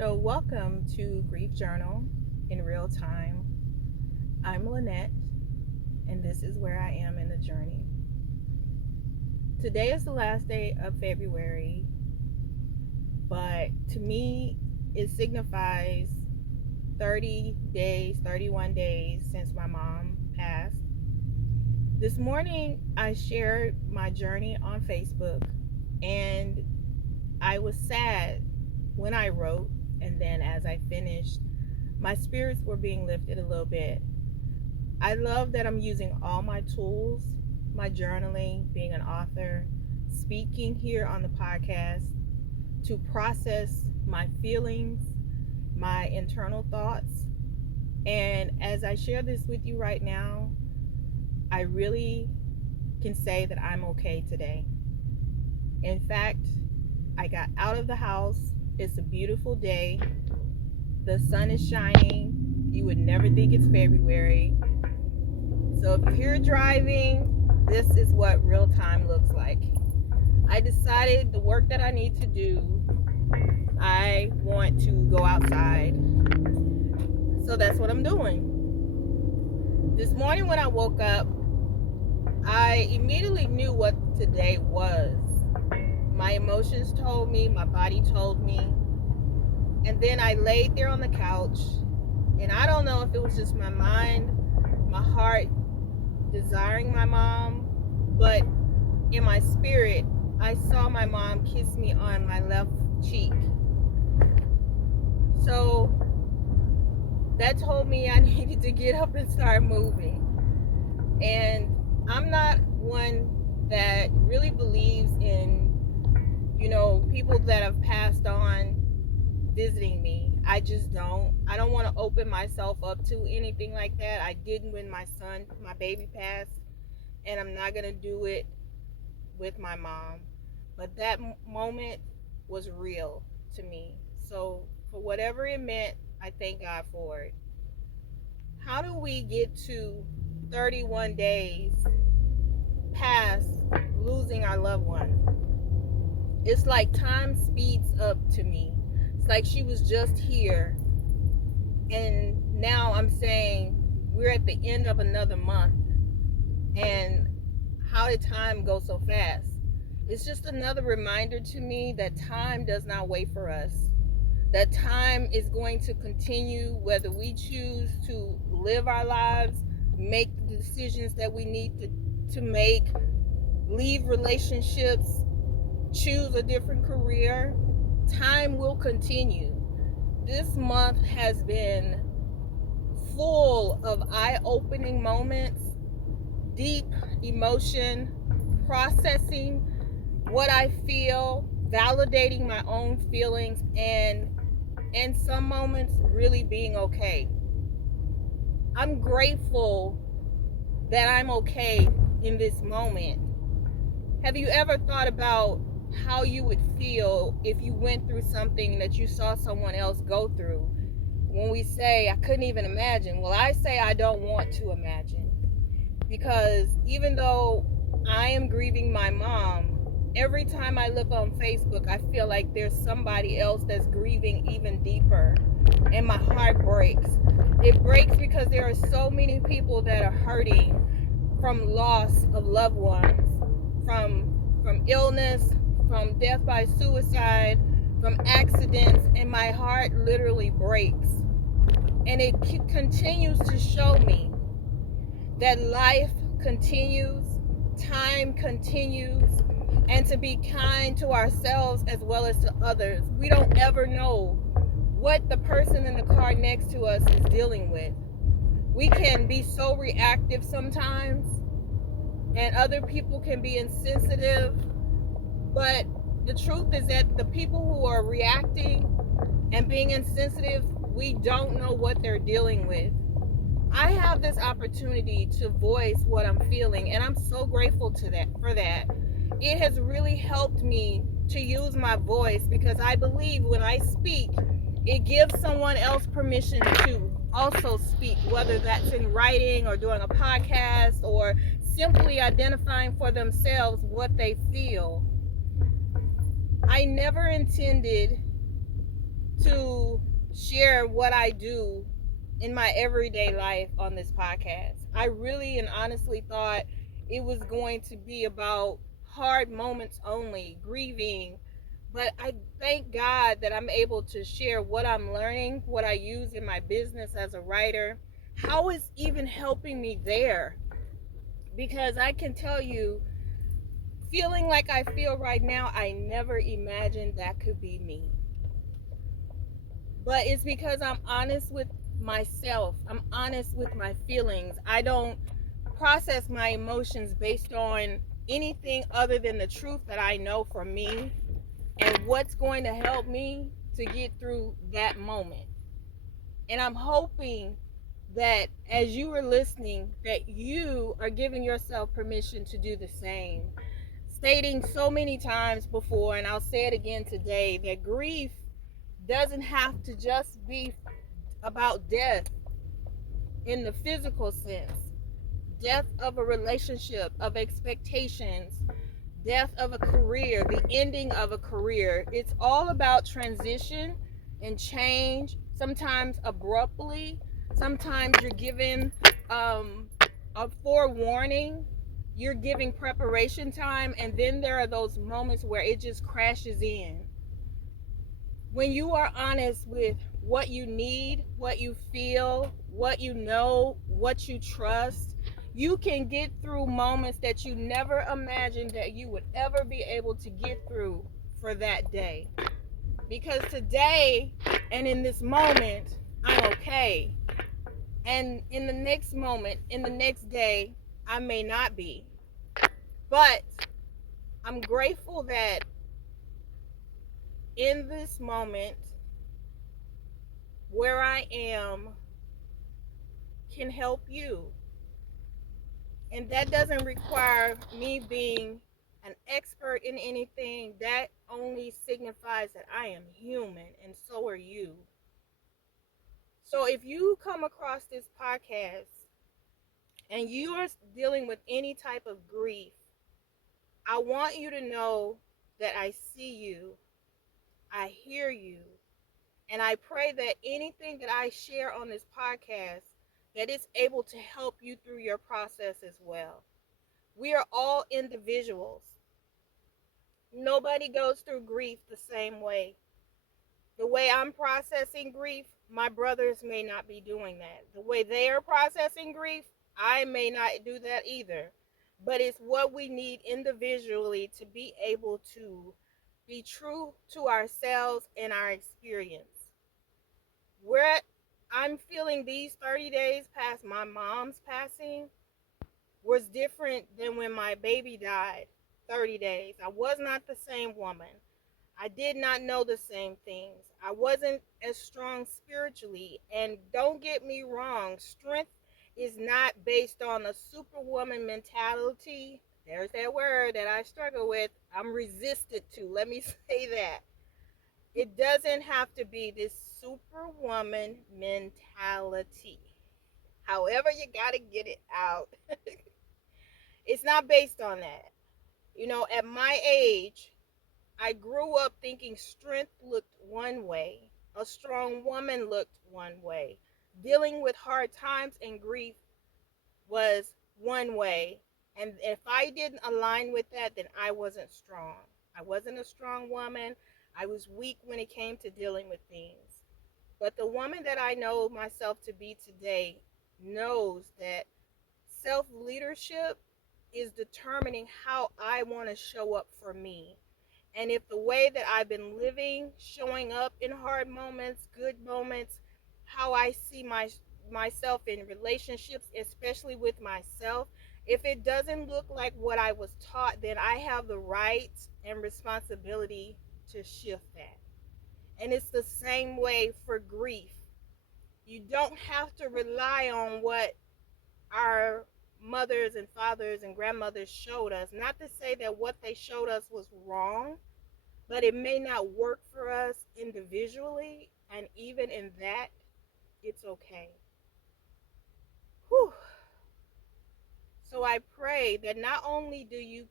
So, welcome to Grief Journal in Real Time. I'm Lynette, and this is where I am in the journey. Today is the last day of February, but to me, it signifies 30 days, 31 days since my mom passed. This morning, I shared my journey on Facebook, and I was sad when I wrote, and then as I finished, my spirits were being lifted a little bit. I love that I'm using all my tools, my journaling, being an author, speaking here on the podcast to process my feelings, my internal thoughts. And as I share this with you right now, I really can say that I'm okay today. In fact, I got out of the house. It's a beautiful day. The sun is shining. You would never think it's February. So if you're here driving, this is what real time looks like. I decided the work that I need to do, I want to go outside. So that's what I'm doing. This morning when I woke up, I immediately knew what today was. My emotions told me, my body told me. And then I laid there on the couch, and I don't know if it was just my mind, my heart desiring my mom, but in my spirit, I saw my mom kiss me on my left cheek. So that told me I needed to get up and start moving. And I'm not one that really believes in, people that have passed on visiting me. I just don't. I don't want to open myself up to anything like that. I didn't when my baby passed, and I'm not going to do it with my mom. But that moment was real to me. So for whatever it meant, I thank God for it. How do we get to 31 days past losing our loved one? It's like time speeds up to me. It's like she was just here, and now I'm saying we're at the end of another month. And how did time go so fast? It's just another reminder to me that time does not wait for us. That time is going to continue whether we choose to live our lives, make the decisions that we need to make, leave relationships, choose a different career. Time will continue. This month has been full of eye-opening moments, deep emotion, processing what I feel, validating my own feelings, and in some moments really being okay. I'm grateful that I'm okay in this moment. Have you ever thought about how you would feel if you went through something that you saw someone else go through? When we say, I couldn't even imagine, well, I say I don't want to imagine. Because even though I am grieving my mom, every time I look on Facebook, I feel like there's somebody else that's grieving even deeper. And my heart breaks. It breaks because there are so many people that are hurting from loss of loved ones, from illness, from death by suicide, from accidents, and my heart literally breaks. And it continues to show me that life continues, time continues, and to be kind to ourselves as well as to others. We don't ever know what the person in the car next to us is dealing with. We can be so reactive sometimes, and other people can be insensitive, but the truth is that the people who are reacting and being insensitive, we don't know what they're dealing with. I have this opportunity to voice what I'm feeling, and I'm so grateful for that. It has really helped me to use my voice, because I believe when I speak, it gives someone else permission to also speak, whether that's in writing or doing a podcast or simply identifying for themselves what they feel. I never intended to share what I do in my everyday life on this podcast. I really and honestly thought it was going to be about hard moments only, grieving. But I thank God that I'm able to share what I'm learning, what I use in my business as a writer, how it's even helping me there. Because I can tell you, feeling like I feel right now, I never imagined that could be me. But it's because I'm honest with myself. I'm honest with my feelings. I don't process my emotions based on anything other than the truth that I know for me and what's going to help me to get through that moment. And I'm hoping that as you are listening, that you are giving yourself permission to do the same. Stating so many times before, and I'll say it again today, that grief doesn't have to just be about death in the physical sense, death of a relationship, of expectations, death of a career, the ending of a career. It's all about transition and change, sometimes abruptly, sometimes you're given a forewarning, you're giving preparation time, and then there are those moments where it just crashes in. When you are honest with what you need, what you feel, what you know, what you trust, you can get through moments that you never imagined that you would ever be able to get through for that day. Because today and in this moment, I'm okay. And in the next moment, in the next day, I may not be. But I'm grateful that in this moment, where I am can help you. And that doesn't require me being an expert in anything. That only signifies that I am human and so are you. So if you come across this podcast and you are dealing with any type of grief, I want you to know that I see you, I hear you, and I pray that anything that I share on this podcast, that it's able to help you through your process as well. We are all individuals. Nobody goes through grief the same way. The way I'm processing grief, my brothers may not be doing that. The way they are processing grief, I may not do that either. But it's what we need individually to be able to be true to ourselves and our experience. Where I'm feeling these 30 days past my mom's passing was different than when my baby died 30 days. I was not the same woman. I did not know the same things. I wasn't as strong spiritually. And don't get me wrong, strength is not based on a superwoman mentality. There's that word that I struggle with. I'm resistant to. Let me say that. It doesn't have to be this superwoman mentality. However, you got to get it out. It's not based on that. You know, at my age, I grew up thinking strength looked one way, a strong woman looked one way, dealing with hard times and grief was one way. And if I didn't align with that, then I wasn't strong. I wasn't a strong woman. I was weak when it came to dealing with things. But the woman that I know myself to be today knows that self leadership is determining how I want to show up for me. And if the way that I've been living, showing up in hard moments, good moments, how I see myself in relationships, especially with myself, if it doesn't look like what I was taught, then I have the right and responsibility to shift that. And it's the same way for grief. You don't have to rely on what our mothers and fathers and grandmothers showed us. Not to say that what they showed us was wrong, but it may not work for us individually. And even in that, it's okay. Whew. So I pray that not only do you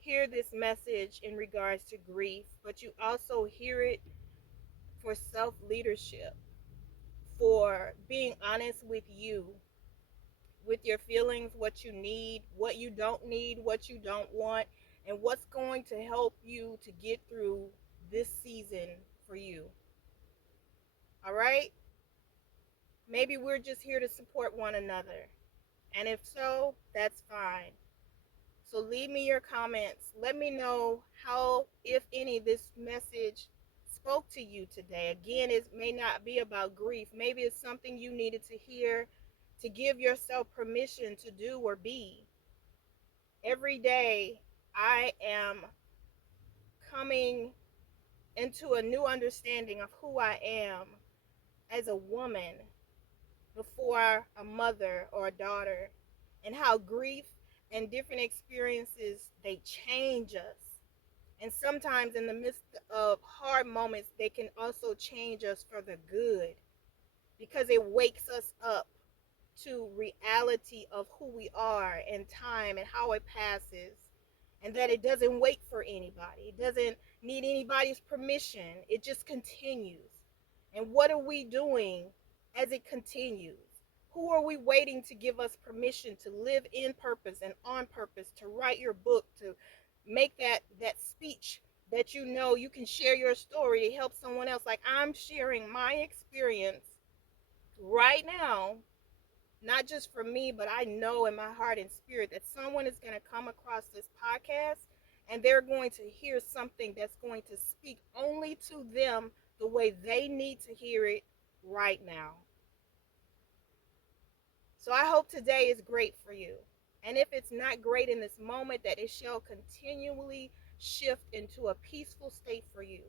hear this message in regards to grief, but you also hear it for self leadership, for being honest with you, with your feelings, what you need, what you don't need, what you don't want, and what's going to help you to get through this season for you. All right? Maybe we're just here to support one another. And if so, that's fine. So leave me your comments. Let me know how, if any, this message spoke to you today. Again, it may not be about grief. Maybe it's something you needed to hear to give yourself permission to do or be. Every day, I am coming into a new understanding of who I am as a woman before a mother or a daughter, and how grief and different experiences, they change us. And sometimes in the midst of hard moments, they can also change us for the good, because it wakes us up to reality of who we are and time and how it passes, and that it doesn't wait for anybody. It doesn't need anybody's permission. It just continues. And what are we doing as it continues? Who are we waiting to give us permission to live in purpose and on purpose, to write your book, to make that speech that you know you can share your story to help someone else? Like I'm sharing my experience right now, not just for me, but I know in my heart and spirit that someone is going to come across this podcast and they're going to hear something that's going to speak only to them the way they need to hear it right now. So I hope today is great for you. And if it's not great in this moment, that it shall continually shift into a peaceful state for you.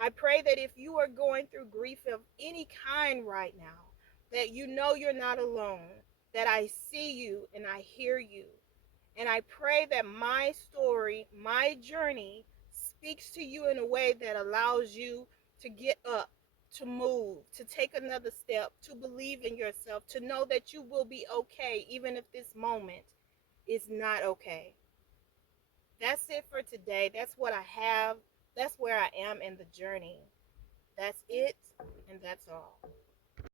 I pray that if you are going through grief of any kind right now, that you know you're not alone, that I see you and I hear you. And I pray that my story, my journey, speaks to you in a way that allows you to get up, to move, to take another step, to believe in yourself, to know that you will be okay, even if this moment is not okay. That's it for today. That's what I have. That's where I am in the journey. That's it, and that's all.